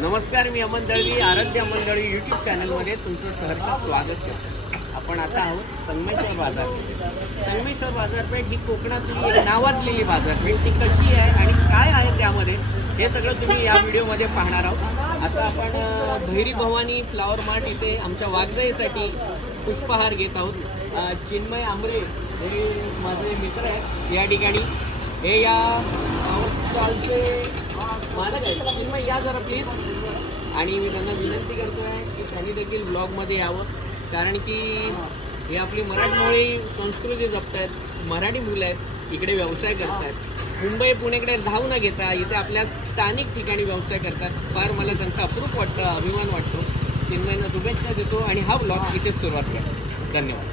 नमस्कार, मी अमन दळवी, आराध्य अमन दळवी यूट्यूब चॅनलमध्ये तुमचं सहर्ष स्वागत करतो। आपण आता आहोत संगमेश्वर बाजारपेठ। संगमेश्वर बाजारपेठ ही कोकणातली एक नावाजलेली बाजारपेठ। ती कशी आहे आणि काय आहे त्यामध्ये हे सगळं तुम्ही या व्हिडिओमध्ये पाहणार आहोत। आता आपण भैरी भवानी फ्लावर मार्ट इथे आमच्या वागजाईसाठी पुष्पहार घेत आहोत। चिन्मय आंबरे हे माझे मित्र आहेत या ठिकाणी, हे या स्टॉलचे मालक आहेत। चिन्मय या जरा प्लीज। आणि मी त्यांना विनंती करतोय की त्यांनी देखील ब्लॉगमध्ये यावं, कारण की हे आपली मराठमोळी संस्कृती जपतायत, मराठी मुलं आहेत, इकडे व्यवसाय करतायत। मुंबई पुणेकडे धाव न घेता इथे आपल्या स्थानिक ठिकाणी व्यवसाय करतात। फार मला त्यांचा अप्रूप वाटतं, अभिमान वाटतो। चिन्मयना शुभेच्छा देतो आणि हा ब्लॉग इथे सुरुवात करतो। धन्यवाद।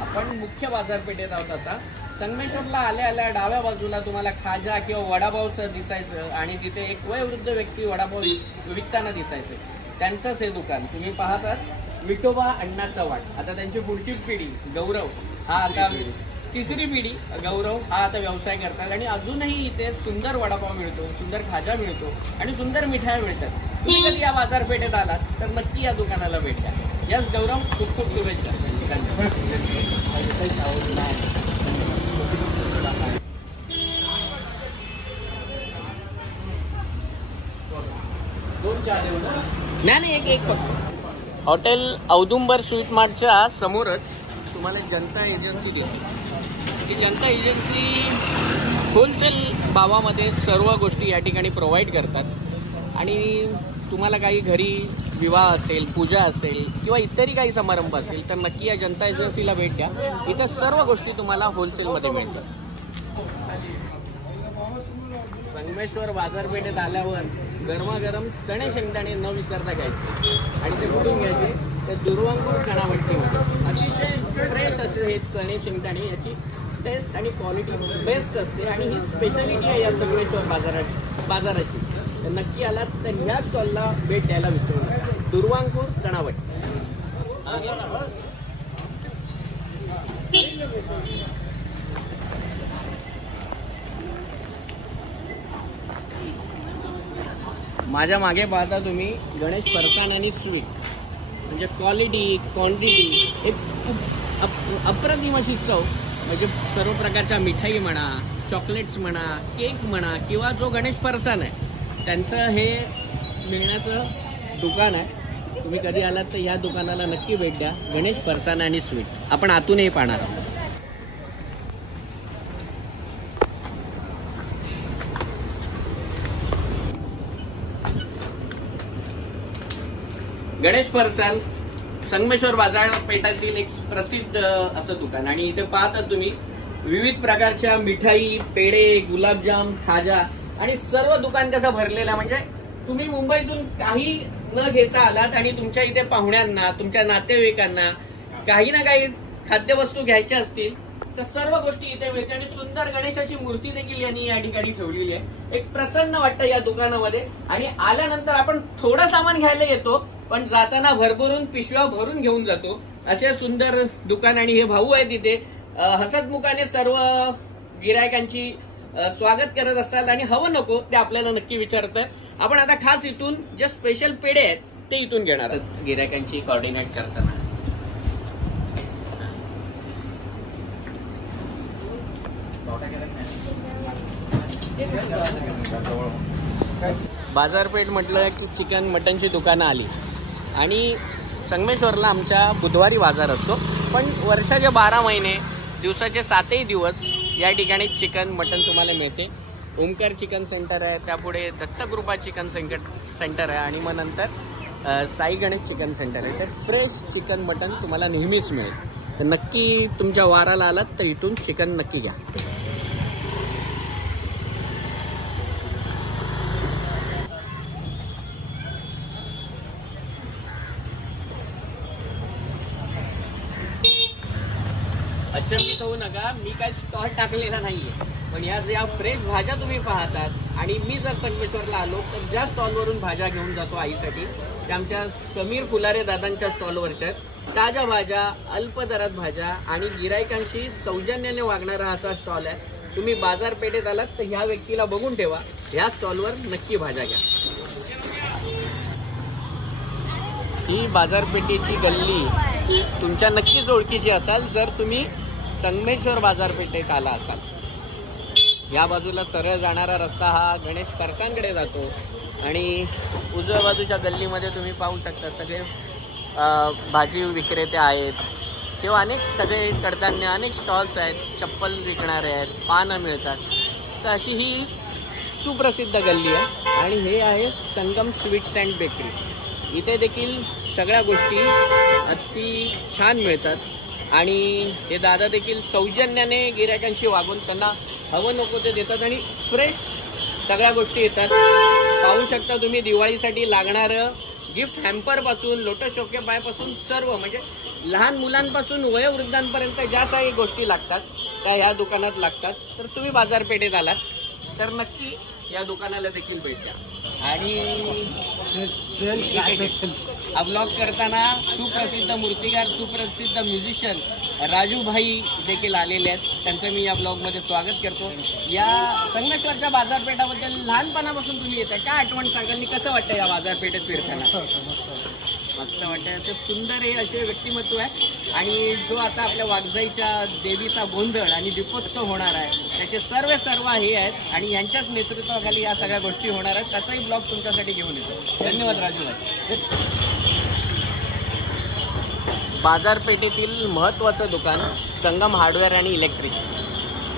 आपण मुख्य बाजारपेठेत आहोत आता। संगमेश्वरला आल्या डाव्या बाजूला तुम्हाला खाजा किंवा वडापावचं दिसायचं आणि तिथे एक वयोवृद्ध व्यक्ती वडापाव विकताना दिसायचे। त्यांचंच हे दुकान तुम्ही पाहतात, विठोबा अण्णा चव्हाण। आता त्यांची पुढची पिढी गौरव हा आता तिसरी पिढी गौरव हा आता व्यवसाय करतात आणि अजूनही इथे सुंदर वडापाव मिळतो, सुंदर खाजा मिळतो आणि सुंदर मिठाई मिळतात। तुम्ही कधी या बाजारपेठेत आलात तर नक्की या दुकानाला भेट द्या। यस गौरव, खूप खूप शुभेच्छा। नाही एक फक्त। हॉटेल औदुंबर स्वीट मार्टच्या समोरच तुम्हाला जनता एजन्सी दिसेल। ही जनता एजन्सी होलसेल भावामध्ये सर्व गोष्टी या ठिकाणी प्रोव्हाइड करतात आणि तुम्हाला काही घरी विवाह असेल, पूजा असेल किंवा इतरही काही समारंभ असेल तर नक्की या जनता एजन्सीला भेट द्या। इथं सर्व गोष्टी तुम्हाला होलसेलमध्ये मिळतात। संगमेश्वर बाजारपेठेत आल्यावर गरमागरम चणे शेंगदाणे न विसरता घ्यायचे आणि ते कुठून घ्यायचे, ते दुर्वांकूर चणा भट्टीमध्ये। अतिशय फ्रेश असे हे चणे शेंगदाणे, याची टेस्ट आणि क्वालिटी बेस्ट असते आणि ही स्पेशालिटी आहे या संगमेश्वर बाजाराची। तर नक्की आलात तर ह्या स्टॉलला भेट द्यायला विसरू नका, दुर्वांकूर चणा भट्टी। माझ्या मागे पाहता तुम्ही गणेश फरसाण आणि स्वीट, म्हणजे क्वालिटी क्वांटिटी एक अप्रतिम अशी चव। म्हणजे सर्व प्रकारच्या मिठाई म्हणा, चॉकलेट्स म्हणा, केक म्हणा किंवा जो गणेश फरसाण आहे त्यांचं हे मिळण्याचं दुकान आहे। तुम्ही कधी आलात तर या दुकानाला नक्की भेट द्या, गणेश फरसाण आणि स्वीट। आपण आतूनही पाहणार आहोत। गणेश फरसाण संगमेश्वर बाजारपेठातील एक प्रसिद्ध असं दुकान आणि इथे पाहता तुम्ही विविध प्रकारच्या मिठाई, पेढे, गुलाबजाम, खाजा आणि सर्व दुकान कसं भरलेलं। म्हणजे तुम्ही मुंबईतून काही न घेता आलात आणि तुमच्या इथे पाहुण्यांना, तुमच्या नातेवाईकांना काही ना काही खाद्यवस्तू घ्यायच्या असतील तर सर्व गोष्टी इथे मिळते आणि सुंदर गणेशाची मूर्ती देखील यांनी या ठिकाणी ठेवलेली आहे। एक प्रसन्न वाटतं या दुकानामध्ये आणि आल्यानंतर आपण थोडं सामान घ्यायला येतो पण जाताना भरभरून पिशव्या भरून घेऊन जातो। असे सुंदर दुकान आणि हे भाऊ आहेत इथे हसतमुखाने सर्व गिरायकांची स्वागत करत असतात आणि हवं नको ते आपल्याला नक्की विचारतात। आपण आता खास इथून जे स्पेशल पेढे आहेत ते इथून घेणार आहोत गिरायकांची कोऑर्डिनेट करताना। बाजारपेठ म्हटलं की चिकन मटनची दुकानं आली आणि संगमेश्वरला आमच्या बुधवारी बाजार असतो, पण वर्षाचे 12 महिने दिवसाचे 7ही दिवस या ठिकाणी चिकन मटन तुम्हाला मिळते। ओमकार चिकन सेंटर आहे, त्यापुढे दत्तकृपा चिकन सेंटर आहे आणि मग नंतर साई गणेश चिकन सेंटर आहे। तर फ्रेश चिकन मटन तुम्हाला नेहमीच मिळेल। तर नक्की तुमच्या वाराला आलात तर इथून चिकन नक्की घ्या। अचंबित होऊ नका, मी काय स्टॉल टाकलेला नाहीये, पण या फ्रेश भाज्या तुम्ही पाहतात आणि मी जर संगमेश्वरला आलो तर ज्या स्टॉलवरून भाज्या घेऊन जातो आईसाठी त्या आमच्या समीर फुलारे दादांच्या स्टॉलवरच्या आहेत। ताज्या भाज्या, अल्प दरात भाज्या आणि गिरायकांशी सौजन्याने वागणारा असा स्टॉल आहे. तुम्ही बाजारपेठेत आलात तर ह्या व्यक्तीला बघून ठेवा. ह्या स्टॉलवर नक्की भाज्या घ्या. ही बाजारपेठेची गल्ली तुमच्या नक्कीच ओळखीची असाल जर तुम्ही संगमेश्वर बाजारपेठेत आला असाल. या बाजूला सरळ जाणारा रस्ता हा गणेश खरसांकडे जातो आणि उजव्या बाजूच्या गल्लीमध्ये तुम्ही पाहू शकता सगळे भाजी विक्रेते आहेत किंवा अनेक सगळे कडधान्य, अनेक स्टॉल्स आहेत, चप्पल विकणारे आहेत, पानं मिळतात. तर अशी ही सुप्रसिद्ध गल्ली आहे आणि हे आहे संगम स्वीट्स अँड बेकरी. इथे देखील सगळ्या गोष्टी अति छान मिळतात आणि हे दादा देखील सौजन्याने गिरायकांशी वागून त्यांना हवं नको ते देतात आणि फ्रेश सगळ्या गोष्टी येतात. पाहू शकता तुम्ही दिवाळीसाठी लागणारं गिफ्ट हॅम्पर पासून लोटस शोकेपासून सर्व म्हणजे लहान मुलांपासून वयोवृद्धांपर्यंत ज्या काही गोष्टी लागतात त्या या दुकानात लागतात. तर तुम्ही बाजारपेठेत आलात तर नक्की या दुकानाला देखील भेट द्या. आणि हा ब्लॉग करताना सुप्रसिद्ध मूर्तिकार, सुप्रसिद्ध म्युझिशियन राजूभाई देखील आलेले आहेत. त्यांचं मी या ब्लॉगमध्ये स्वागत करतो. या संगमेश्वरच्या बाजारपेठाबद्दल लहानपणापासून तुम्ही येत आहे, काय आठवण सांगाल? कसं वाटतं या बाजारपेठेत फिरताना? मस्त वाटतं. ते सुंदर हे असे व्यक्तिमत्व आहे. आणि जो आता आपल्या वाघजाईच्या देवीचा गोंधळ आणि दीपोत्सव होणार आहे त्याचे सर्व हे आहेत आणि यांच्याच नेतृत्वाखाली या सगळ्या गोष्टी होणार आहेत. त्याचाही ब्लॉग तुमच्यासाठी घेऊन येतो. धन्यवाद राजूभाई. बाजारपेठेतील महत्त्वाचं दुकान संगम हार्डवेअर आणि इलेक्ट्रिक्स.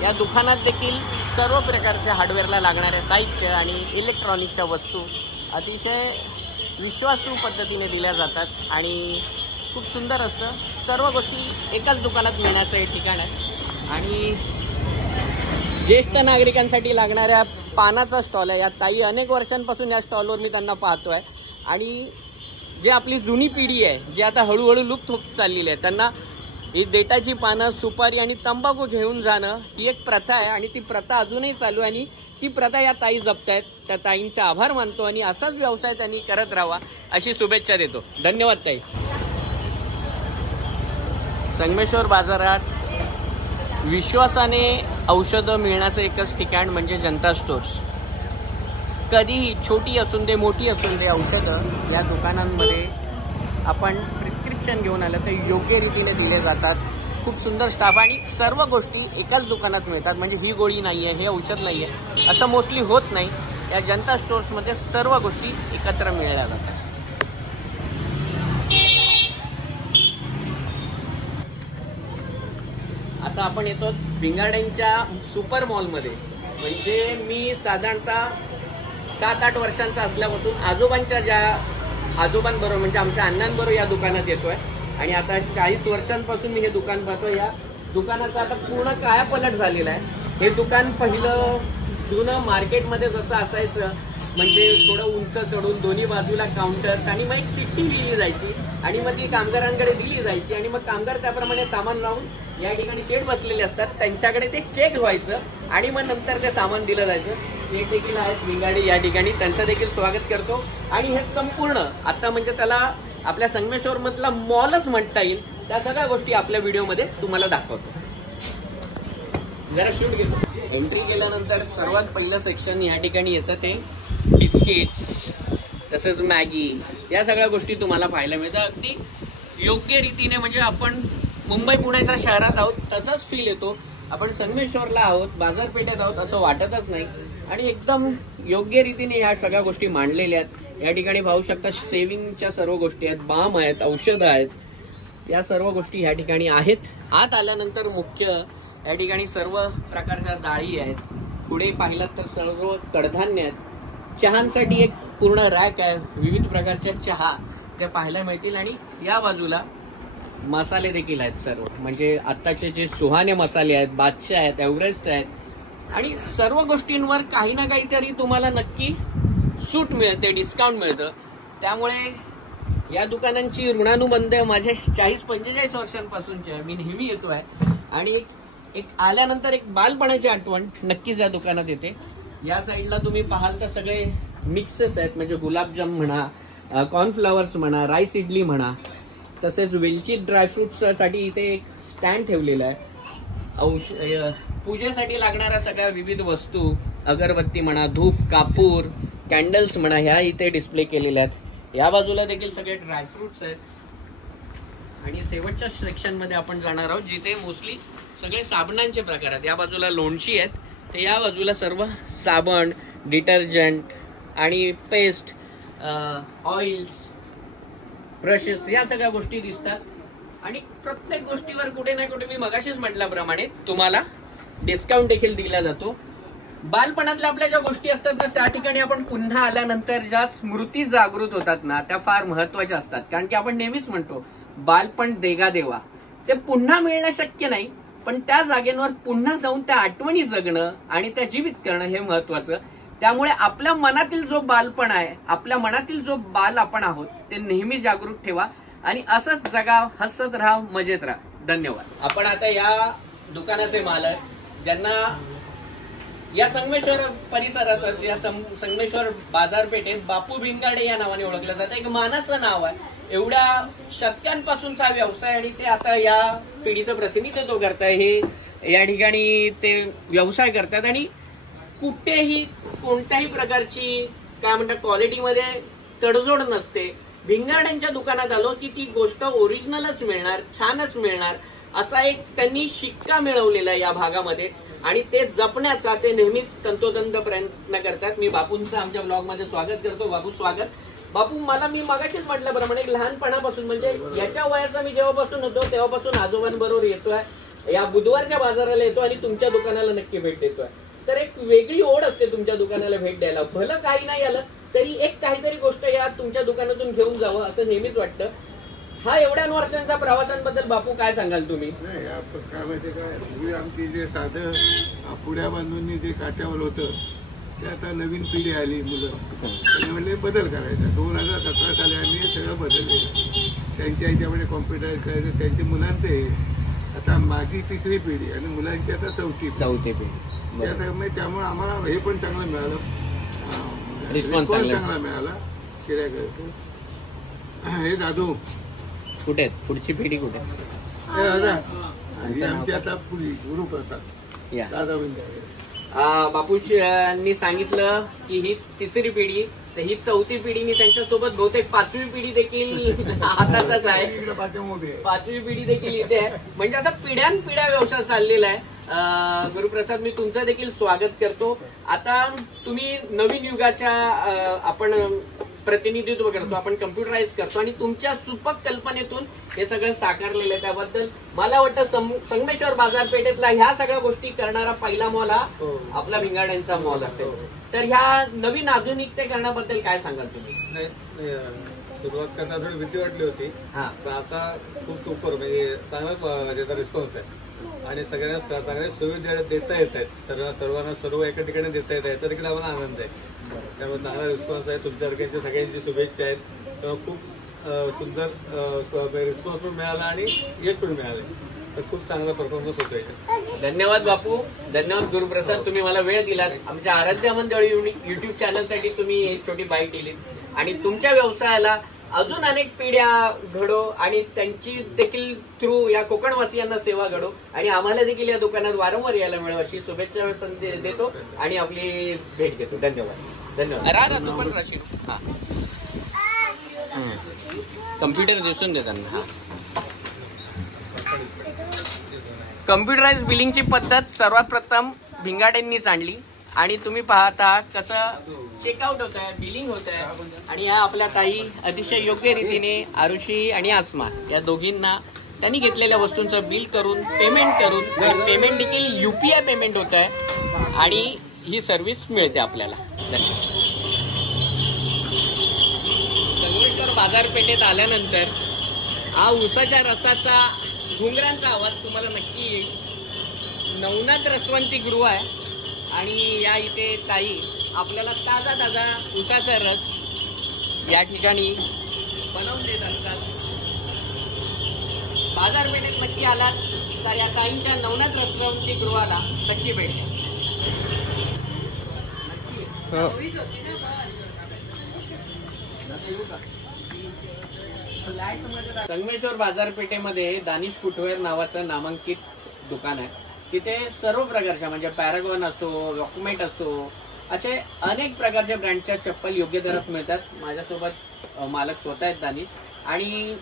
या दुकानात देखील सर्व प्रकारच्या हार्डवेअरला लागणारे साहित्य आणि इलेक्ट्रॉनिकच्या वस्तू अतिशय विश्वासू पद्धतीने दिल्या जातात आणि खूप सुंदर असतं. सर्व गोष्टी एकाच दुकानात मिळण्याचं हे ठिकाण आहे. आणि ज्येष्ठ नागरिकांसाठी लागणाऱ्या पानाचा स्टॉल आहे. या ताई अनेक वर्षांपासून या स्टॉलवर मी त्यांना पाहतोय आणि जे आपली जुनी पिढी आहे जी आता हळूहळू लुप्त होत चाललेली आहे त्यांना ही देठाची पानं, सुपारी आणि तंबाखू घेऊन जाणं ही एक प्रथा आहे आणि ती प्रथा अजूनही चालू आहे आणि ती प्रथा या ताई जपतायत. त्या ताईंचा आभार मानतो आणि असाच व्यवसाय त्यांनी करत राहावा अशी शुभेच्छा देतो. धन्यवाद ताई. संगमेश्वर बाजारात विश्वासाने औषधं मिळण्याचं एकच ठिकाण म्हणजे जनता स्टोर्स. कधीही छोटी असून दे मोठी असून दे औषधं या दुकानांमध्ये आपण प्रिस्क्रिप्शन घेऊन आलं तर योग्य रीतीने दिले जातात. खूप सुंदर स्टाफ आणि सर्व गोष्टी एकाच दुकानात मिळतात. म्हणजे ही गोळी नाही आहे, हे औषध नाही आहे असं मोस्टली होत नाही. या जनता स्टोर्समध्ये सर्व गोष्टी एकत्र मिळल्या जातात. आता आपण येतो भिंगाड्यांच्या सुपर मॉलमध्ये. म्हणजे मी साधारणतः 7-8 वर्षांचा असल्यापासून आजोबांबरोबर म्हणजे आमच्या अण्णांबरोबर या दुकानात येतोय आणि आता 40 वर्षांपासून मी हे दुकान पाहतो. या दुकानाचा आता पूर्ण कायापालट झालेला आहे. हे दुकान पहिलं जुनं मार्केटमध्ये जसं असायचं म्हणजे थोडं उंच चढून दोन्ही बाजूला काउंटर्स आणि मग एक चिठ्ठी लिहिली जायची आणि मग ती कामगारांकडे दिली जायची आणि मग कामगार त्याप्रमाणे सामान लावून या ठिकाणी शेड बसलेले असतात त्यांच्याकडे ते चेक व्हायचं आणि मग नंतर ते सामान दिलं जायचं. ते देखील आहेत भिंगाडी या ठिकाणी, त्यांचं देखील स्वागत करतो. आणि हे संपूर्ण आता म्हणजे त्याला आपल्या संगमेश्वर मधला मॉलच म्हणता येईल. त्या सगळ्या गोष्टी आपल्या व्हिडिओमध्ये तुम्हाला दाखवतो. जरा शूट घेतो. एंट्री केल्यानंतर सर्वात पहिलं सेक्शन या ठिकाणी येतं ते बिस्किट्स तसेच मॅगी या सगळ्या गोष्टी तुम्हाला पाहायला मिळतात. अगदी योग्य रीतीने म्हणजे आपण मुंबई पुण्याच्या शहरात आहोत तसाच फील येतो. आपण संगमेश्वरला आहोत, बाजारपेठेत आहोत असं वाटतच नाही आणि एकदम योग्य रीतीने ह्या सगळ्या गोष्टी मांडलेल्या आहेत. या ठिकाणी पाहू शकता शेविंगच्या सर्व गोष्टी आहेत, बाम आहेत, औषधं आहेत, या सर्व गोष्टी या ठिकाणी आहेत. आत आल्यानंतर मुख्य या ठिकाणी सर्व प्रकारच्या डाळी आहेत. पुढे पाहिलात तर सर्व कडधान्य आहेत. चहांसाठी एक पूर्ण रॅक आहे, विविध प्रकारच्या चहा ते पाहायला मिळतील. आणि या बाजूला मसाले देखील आहेत सर्व म्हणजे आत्ताचे जे सुहाने मसाले आहेत, बादशाह आहेत, एव्हरेस्ट आहेत आणि सर्व गोष्टींवर काही ना काहीतरी तुम्हाला नक्की सूट मिळते, डिस्काउंट मिळतं. त्यामुळे या दुकानांची ऋणानुबंध माझे 40-45 वर्षांपासूनचे आहे. मी नेहमी येतोय आणि एक आल्यानंतर एक बालपणाची आठवण नक्कीच या दुकानात येते. या साईडला तुम्ही पाहाल तर सगळे मिक्सेस आहेत म्हणजे गुलाबजाम म्हणा, कॉर्नफ्लॉवर्स म्हणा, राईस इडली म्हणा, तसेच वेलची ड्रायफ्रुट्स साठी इथे एक स्टँड ठेवलेला आहे. पूजेसाठी लागणाऱ्या सगळ्या विविध वस्तू, अगरबत्ती म्हणा, धूप, कापूर, कॅन्डल्स म्हणा, ह्या इथे डिस्प्ले केलेल्या आहेत. या बाजूला देखील सगळे ड्रायफ्रुट्स आहेत. आणि शेवटच्या सेक्शन मध्ये आपण जाणार आहोत जिथे मोस्टली सगळे साबणांचे प्रकार आहेत. या बाजूला लोणची आहेत, तर या बाजूला सर्व साबण, डिटर्जंट आणि पेस्ट, ऑइल्स, ब्रशेस, या सगळ्या गोष्टी दिसतात. आणि प्रत्येक गोष्टीवर कुठे ना कुठे मी मगाशीच म्हटल्याप्रमाणे तुम्हाला डिस्काउंट देखील दिला जातो. बालपणातल्या आपल्या ज्या गोष्टी असतात ना, त्या ठिकाणी आपण पुन्हा आल्यानंतर ज्या स्मृती जागृत होतात ना, त्या फार महत्वाच्या असतात. कारण की आपण नेहमीच म्हणतो बालपण देगा देवा, ते पुन्हा मिळणं शक्य नाही, पण त्या जागेवर पुन्हा जाऊन त्या आठवणी जगणं आणि त्या जीवित करणं हे महत्वाचं. त्यामुळे आपल्या मनातील जो बालपण आहे, आपल्या मनातील जो बाल आपण आहोत, ते नेहमी जागृत ठेवा आणि असंच जगा, हसत राहा, मजेत राहा. धन्यवाद. आपण आता या दुकानाचे मालक, ज्यांना या संगमेश्वर परिसरातच, या संगमेश्वर बाजारपेठेत बापू भिंगाडे या नावाने ओळखलं जातं. एक मानाचं नाव आहे. एवढ्या शतकांपासूनचा व्यवसाय आणि ते आता या पिढीचं प्रतिनिधित्व करताय. हे या ठिकाणी ते व्यवसाय करतात आणि कुठेही कोणत्याही प्रकारची काय म्हणतात क्वालिटीमध्ये तडजोड नसते. भिंगाड्यांच्या दुकानात आलो की ती गोष्ट ओरिजिनलच मिळणार, छानच मिळणार, असा एक त्यांनी शिक्का मिळवलेला या भागामध्ये आणि ते जपण्याचा ते नेहमीच तंतोतंत प्रयत्न करतात. मी बापूंचं आमच्या ब्लॉगमध्ये स्वागत करतो. बापू स्वागत. बापू, मला मी मगाशीच म्हटल्याप्रमाणे लहानपणापासून म्हणजे याच्या वयाचा मी जेव्हापासून होतो तेव्हापासून आजोबांबरोबर येतोय, या बुधवारच्या बाजाराला येतो आणि तुमच्या दुकानाला नक्की भेट देतोय. तर एक वेगळी ओढ असते तुमच्या दुकानाला भेट द्यायला. भलं काही नाही आलं तरी एक काहीतरी गोष्ट या तुमच्या दुकानातून घेऊन जावं असं नेहमीच वाटतं. हा एवढ्या वर्षांचा प्रवासांबद्दल बापू काय सांगाल तुम्ही? नाही, काय माहिती काय, पूर्वी आमची जे साधं पुड्या बांधून जे काट्यावर होतं ते आता नवीन पिढी आली, मुलं त्यांनी म्हणले बदल करायचा. 2017 साली आम्ही सगळं बदल केलं. त्यांच्या ह्याच्यामध्ये कॉम्प्युटर करायचं, त्यांच्या मुलांचे आता माझी 3री पिढी आणि मुलांची आता 4थी पिढी. त्यामुळे आम्हाला हे पण चांगलं मिळालं, रिस्पॉन्स चांगला मिळाला. खेड्याकडे हे दादू कुठे, पुढची पिढी कुठे? आमची आता पुढी गुरुप्रसाद दादा. बापूंनी सांगितलं की ही 3री पिढी, तर ही 4थी पिढीनी त्यांच्यासोबत बहुतेक 5वी पिढी देखील हातातच आहे. 5वी पिढी देखील इथे आहे. म्हणजे आता पिढ्यानपिढ्या व्यवसाय चाललेला आहे. गुरुप्रसाद, मी तुमचं देखील स्वागत करतो. आता तुम्ही नवीन युगाच्या आपण प्रतिनिधित्व करतो, आपण कम्प्युटराइज करतो आणि तुमच्या सुपक कल्पनेतून हे सगळं साकारलेलं आहे. त्याबद्दल मला वाटतं संगमेश्वर बाजारपेठेतला ह्या सगळ्या गोष्टी करणारा पहिला मॉल हा आपला भिंगाड्यांचा मॉल असेल. तर ह्या नवीन आधुनिकीकरणाबद्दल काय सांगाल तुम्ही? सुरुवात करताना थोडी भीती वाटली होती, पण आता खूप सुपर, म्हणजे चांगलाच त्याचा रिस्पॉन्स आहे आणि सगळ्यांना चांगल्या सुविधा देता येत आहेत. सर्वांना सर्व एका ठिकाणी देता येत आहे, याचा देखील आम्हाला आनंद आहे. त्यामुळे चांगला रिस्पॉन्स आहे. तुमच्यासारख्यांच्या सगळ्यांची शुभेच्छा आहेत. खूप सुंदर रिस्पॉन्स पण मिळाला आणि यश पण मिळाले. तर खूप चांगला परफॉर्मन्स होतोय. धन्यवाद बापू, धन्यवाद गुरुप्रसाद. तुम्ही मला वेळ दिलात. आमच्या आराध्य मंडळी युट्यूब चॅनलसाठी तुम्ही एक छोटी बाईट दिली आणि तुमच्या व्यवसायाला अजून अनेक पिढ्या घडो आणि त्यांची देखील थ्रू या कोकणवासियांना सेवा घडो आणि आम्हाला देखील या दुकानात वारंवार यायला मिळेल अशी शुभेच्छा संधी देतो आणि आपली भेट घेतो. धन्यवाद. धन्यवाद. राधा तू पण राशील. हा, कम्प्युटर दिसून देताना कम्प्युटराइज बिलिंगची पद्धत सर्वात प्रथम भिंगाड्यांनीच आणली आणि तुम्ही पाहता कसं चेकआउट होत आहे, बिलिंग होत आहे. आणि या आपल्या ताई अतिशय योग्य रीतीने आरुषी आणि आसमा या दोघींना त्यांनी घेतलेल्या वस्तूंचं बिल करून पेमेंट करून पेमेंट देखील UPI पेमेंट होत आहे आणि ही सर्व्हिस मिळते आपल्याला. धन्यवाद. संगमेश्वर बाजारपेठेत आल्यानंतर हा उसाच्या रसाचा घुंगरांचा आवाज तुम्हाला नक्की येईल. नवनाथ रसवंती गृह आहे आणि या इथे ताई आपल्याला ताजा ताजा उसाचा रस या ठिकाणी बनवून देत असतात. बाजारपेठेत नक्की आलात तर या ताईंच्या नवनाथ रसवंती गृहाला नक्की भेट द्या. संगमेश्वर बाजारपेठेमध्ये दानिश फुटवेअर नावाचं नामांकित दुकान आहे. तिथे सर्व प्रकारच्या म्हणजे पॅरागॉन असो, वॉकमेट असो, असे अनेक प्रकारच्या ब्रँडच्या चप्पल योग्य दरात मिळतात. माझ्यासोबत मालक स्वतः आहेत दानिश. आणि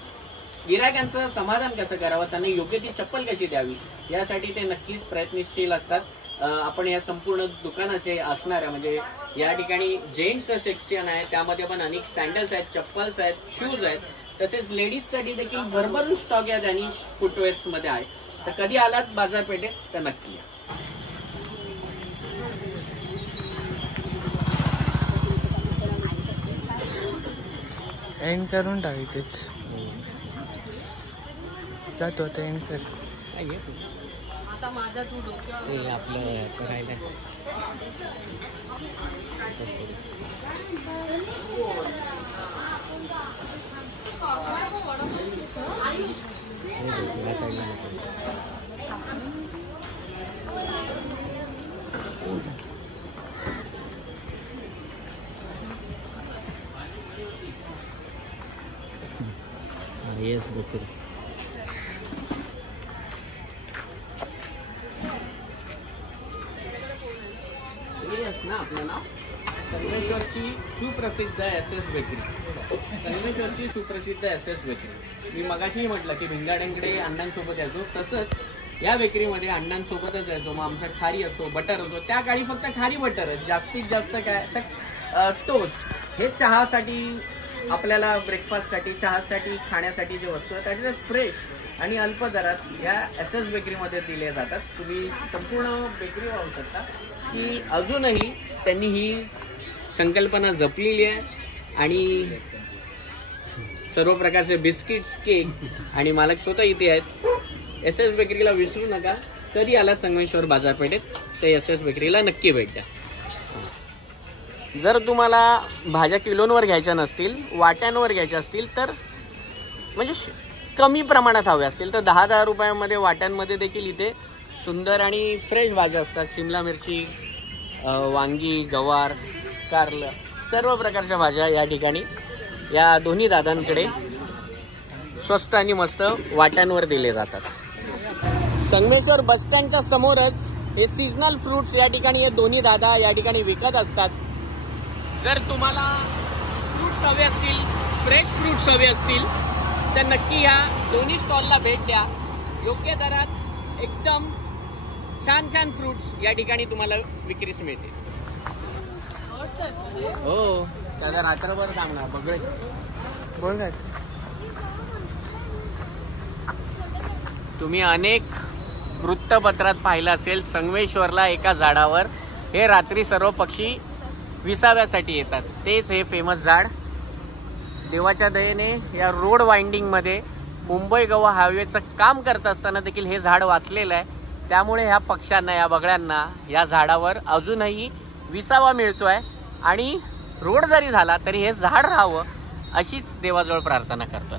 गिरायकांचं समाधान कसं करावं, त्यांना योग्य ती चप्पल कशी द्यावी यासाठी ते नक्कीच प्रयत्नशील असतात. आपण या संपूर्ण दुकानाचे असणाऱ्या म्हणजे या ठिकाणी जेंट्स सेक्शन आहे, त्यामध्ये पण अनेक सँडल्स आहेत, चप्पल्स आहेत, शूज आहेत, तसेच लेडीजसाठी देखील भरभरून स्टॉक या दानिश फुटवेअर्स मध्ये आहे. तर कधी आलात बाजारपेठेत तर नक्की या. एंड करून टाकायचेच. जातो आता एंड कर. आता माझ्या तू डोक्यावर आपलं राहिलं येस बघतो. ना आपलं नाव संगमेश्वरची सुप्रसिद्ध SS बेकरी. संगमेश्वरची सुप्रसिद्ध SS बेकरी. मी मगाशीही म्हटलं की भिंगाड्यांकडे अण्णांसोबत यायचो, तसंच या बेकरीमध्ये अण्णांसोबतच यायचो. मग आमचा खारी असो, बटर असो, त्या काळी फक्त खारी बटर जास्तीत जास्त काय तर टोस्ट हे चहासाठी आपल्याला ब्रेकफास्टसाठी, चहासाठी, खाण्यासाठी जे वस्तू आहेत त्या फ्रेश आणि अल्प दरात या SS बेकरीमध्ये दिल्या जातात. तुम्ही संपूर्ण बेकरी पाहू शकता की अजूनही त्यांनी ही संकल्पना जपलेली आहे. आणि सर्व प्रकारचे बिस्किट्स, केक आणि मालक स्वतः इथे आहेत. SS बेकरीला विसरू नका. कधी आलात संगमेश्वर बाजारपेठेत तर SS बेकरीला नक्की भेट द्या. जर तुम्हाला भाज्या किलोंवर घ्यायच्या नसतील, वाट्यांवर घ्यायच्या असतील, तर म्हणजे कमी प्रमाणात हवे असतील तर 10-10 रुपयांमध्ये वाट्यांमध्ये देखील इथे सुंदर आणि फ्रेश भाज्या असतात. शिमला मिरची, वांगी, गवार, कारलं, सर्व प्रकारच्या भाज्या या ठिकाणी या दोन्ही दादांकडे स्वस्त आणि मस्त वाट्यांवर दिले जातात. संगमेश्वर बसस्टँडच्या समोरच हे सीजनल फ्रूट्स या ठिकाणी हे दोन्ही दादा या ठिकाणी विकत असतात. जर तुम्हाला फ्रूट्स हवे असतील, फ्रेश फ्रूट्स हवे असतील तर नक्की या दोन्ही स्टॉलला भेट द्या. योग्य दरात एकदम छान छान फ्रूट्स या ठिकाणी तुम्हाला विक्रीस मिळतील. हो, त्याला रात्रभर सांगणार बघ. बोल काय तुम्ही अनेक वृत्तपत्रात पाहिलं असेल, संगमेश्वरला एका झाडावर हे रात्री सर्व पक्षी विसाव्यासाठी येतात. तेच हे फेमस झाड. देवाच्या दयेने या रोड वाइंडिंगमध्ये मुंबई गोवा हायवेचं काम करत असताना देखील हे झाड वाचलेलं आहे. त्यामुळे ह्या पक्ष्यांना, या बगड्यांना या झाडावर अजूनही विसावा मिळतोय. आणि रोड जरी झाला तरी हे झाड राहावं अशीच देवाजवळ प्रार्थना करतोय.